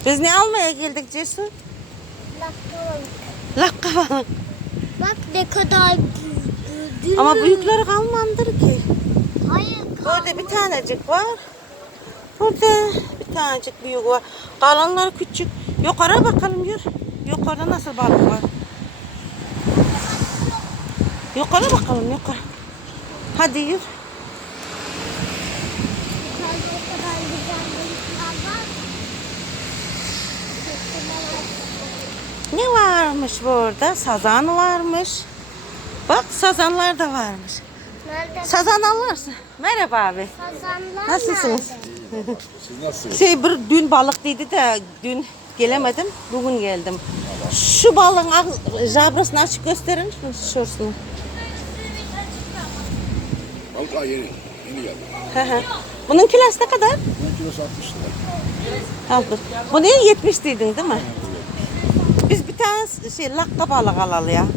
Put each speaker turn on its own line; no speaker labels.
Biz ne almaya geldik Cesur?
Lakka balık.
Lakka balık.
Bak ne kadar büyük.
Ama büyükleri kalmandır ki.
Hayır.
Burada bir tanecik var. Burada bir tanecik büyük var. Kalanlar küçük. Yukarı bakalım yürü. Yukarıda nasıl balık var? Yukarı bakalım yukarı. Hadi yürü.
Yukarıda o kadar güzel balıklar var.
Ne varmış burada? Sazan varmış. Bak sazanlar da varmış.
Nerede?
Sazan alırsın. Merhaba abi.
Sazanlar
Nasılsınız?
nerede?
Siz nasılsınız?
Dün balık dedi de dün gelemedim. Bugün geldim. Şu balığın jabrasını açık gösterir misiniz? Şurasını.
Balık daha yeni. Yeni geldi.
Hı hı. Bunun kilosu ne kadar?
Bunun kilosu 60 lira.
Aldır. Bu niye 70 dedin değil mi? Biz bir tane lakka balık alalım ya.